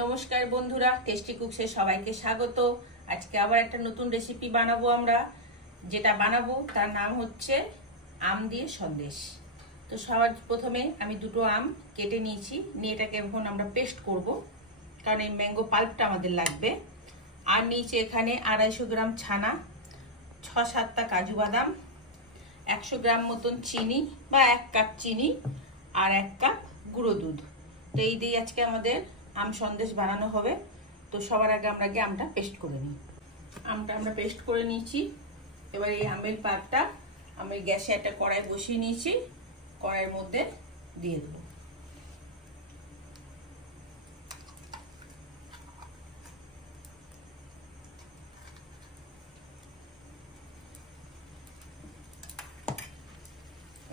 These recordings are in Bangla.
নমস্কার বন্ধুরা, টেস্টি কুকসে সবাইকে স্বাগত। আজকে আবার একটা নতুন রেসিপি বানাবো আমরা। যেটা বানাবো তার নাম হচ্ছে আম দিয়ে সন্দেশ। তো সবার প্রথমে আমি দুটো আম কেটে নিয়েছি, নিয়ে এটাকে এখন আমরা পেস্ট করব, কারণ এই ম্যাঙ্গো পাল্পটা আমাদের লাগবে। আর নিচে এখানে 250 গ্রাম ছানা, 6-7টা কাজু বাদাম, 100 গ্রাম মতন চিনি বা 1 কাপ চিনি, আর 1 কাপ গুঁড়ো দুধ। তো এই দিয়ে আজকে আমাদের আম সন্দেশ বানানো হবে। তো সবার আগে আমরা আমটা পেস্ট করে নিই। আমটা আমরা পেস্ট করে নিয়েছি। এবার এই আমের পাকটা আমি গ্যাসে একটা কড়াই বসিয়ে নিয়েছি, কড়াইয়ের মধ্যে দিয়ে দেবো।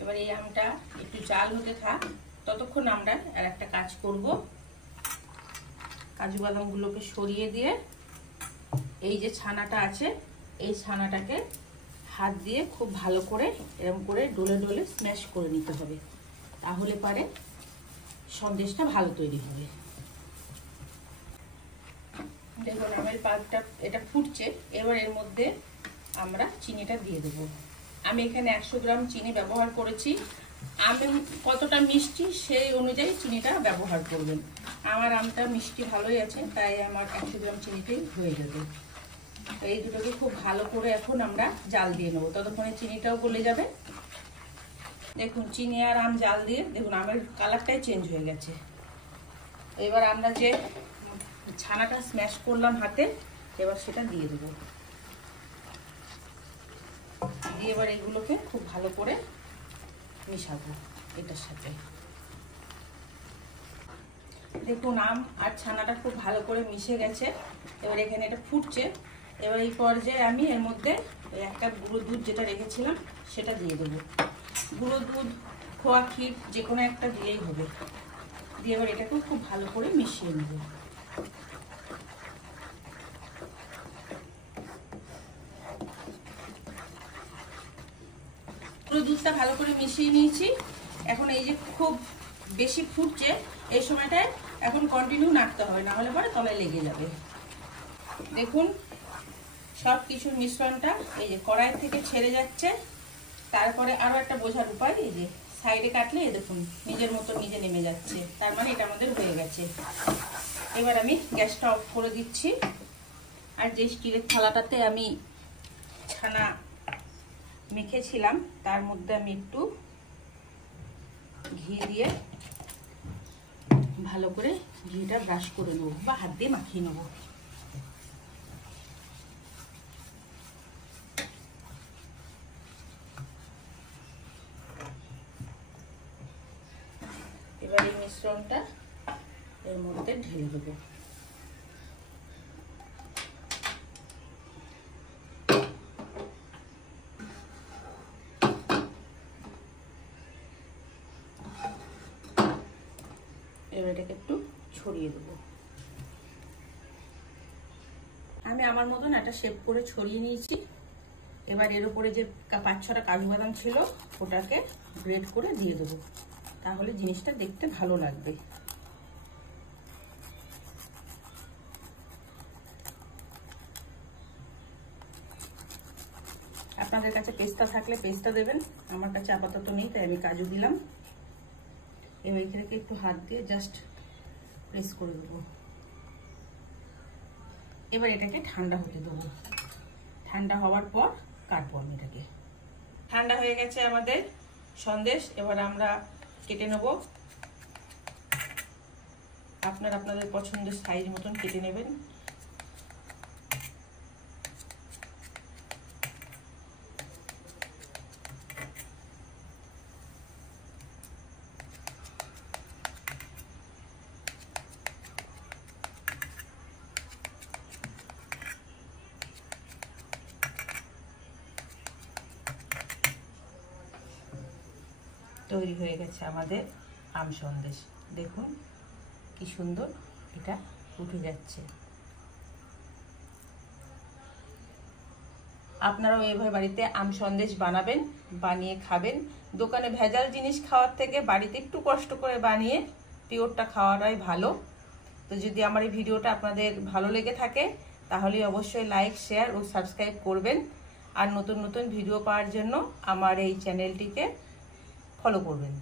এবার এই আমটা একটু জাল হতে থাক, ততক্ষণ আমরা আর একটা কাজ করব। কাজু বাদামগুলোকে সরিয়ে দিয়ে এই যে ছানাটা আছে, এই ছানাটাকে হাত দিয়ে খুব ভালো করে এরকম করে ডলে ডলে স্ম্যাশ করে নিতে হবে, তাহলে পারে সন্দেশটা ভালো তৈরি হবে। দেখুন আমের পাকটা এটা ফুটছে। এবার এর মধ্যে আমরা চিনিটা দিয়ে দেবো। আমি এখানে 100 গ্রাম চিনি ব্যবহার করেছি। আমি কতটা মিষ্টি সেই অনুযায়ী চিনিটা ব্যবহার করবেন। আমার আমটা মিষ্টি ভালোই আছে, তাই আমার 100 গ্রাম চিনিতেই হয়ে যাবে। এই দুটোকে খুব ভালো করে এখন আমরা জাল দিয়ে নেবো, ততক্ষণে চিনিটাও গলে যাবে। দেখুন চিনি আর আম জাল দিয়ে দেখুন আমের কালারটাই চেঞ্জ হয়ে গেছে। এবার আমরা যে ছানাটা স্ম্যাশ করলাম হাতে, এবার সেটা দিয়ে দেবো। দিয়ে এবার এগুলোকে খুব ভালো করে মিশাবো এটার সাথে। দেখুন আম আর ছানাটা খুব ভালো করে মিশে গেছে। এবার এখানে এটা ফুটছে। এবার এই পর্যায়ে আমি এর মধ্যে 1 কাপ গুঁড়ো দুধ যেটা রেখেছিলাম সেটা দিয়ে দেবো। গুঁড়ো দুধ, খোয়া ক্ষীর যে কোনো একটা দিলেই হবে। দিয়ে এবার এটাকে খুব ভালো করে মিশিয়ে নেব। গুঁড়ো দুধটা ভালো করে মিশিয়ে নিয়েছি। এখন এই যে খুব বেশি ফুটছে, এই সময়টায় এখন কন্টিনিউ নাড়তে হবে, না হলে পরে তলায় লেগে যাবে। দেখুন সব কিছুর মিশ্রণটা এই যে কড়াই থেকে ছেড়ে যাচ্ছে। তারপরে আরো একটা বোঝার উপায়, এই যে সাইডে কাটলে দেখুন নিজের মতো নিজে নেমে যাচ্ছে, তার মানে এটা আমাদের হয়ে গেছে। এবার আমি গ্যাসটা অফ করে দিচ্ছি। আর যে স্টিলের থালাটাতে আমি ছানা মেখেছিলাম তার মধ্যে আমি একটু ঘি দিয়ে ভালো করে ঘিটা ব্রাশ করে নেব বা হাত দিয়ে মাখিয়ে নেব। এবার এই মিশ্রণটা এর মধ্যে ঢেলে দেবো। এবার এটাকে একটু ছড়িয়ে দেবো। আমি আমার মতন একটা শেপ করে ছড়িয়ে নিয়েছি। এবার এর উপরে যে 5-6টা কাজু বাদাম ছিল ওটাকে গ্রেট করে দিয়ে দেবো, তাহলে জিনিসটা দেখতে ভালো লাগবে। আপনাদের কাছে পেস্তা থাকলে পেস্তা দেবেন, আমার কাছে আপাতত নেই তাই আমি কাজু দিলাম। এবার এখানে একটু হাত দিয়ে জাস্ট প্রেস করে দেবো। এবার এটাকে ঠান্ডা হতে দেবো। ঠান্ডা হওয়ার পর কাটবো আমি এটাকে। ঠান্ডা হয়ে গেছে আমাদের সন্দেশ। এবার আমরা কেটে নেব। আপনারা আপনাদের পছন্দের সাইজ মতন কেটে নেবেন। তৈরি হয়ে গেছে আমাদের আম সন্দেশ। দেখুন কি সুন্দর এটা উঠে যাচ্ছে। আপনারাও এইভাবে বাড়িতে আম সন্দেশ বানাবেন, বানিয়ে খাবেন। দোকানে ভেজাল জিনিস খাওয়ার থেকে বাড়িতে একটু কষ্ট করে বানিয়ে পিওরটা খাওয়াটাই ভালো। তো যদি আমার এই ভিডিওটা আপনাদের ভালো লেগে থাকে তাহলে অবশ্যই লাইক, শেয়ার ও সাবস্ক্রাইব করবেন। আর নতুন নতুন ভিডিও পাওয়ার জন্য আমার এই চ্যানেলটিকে ফলো করবেন।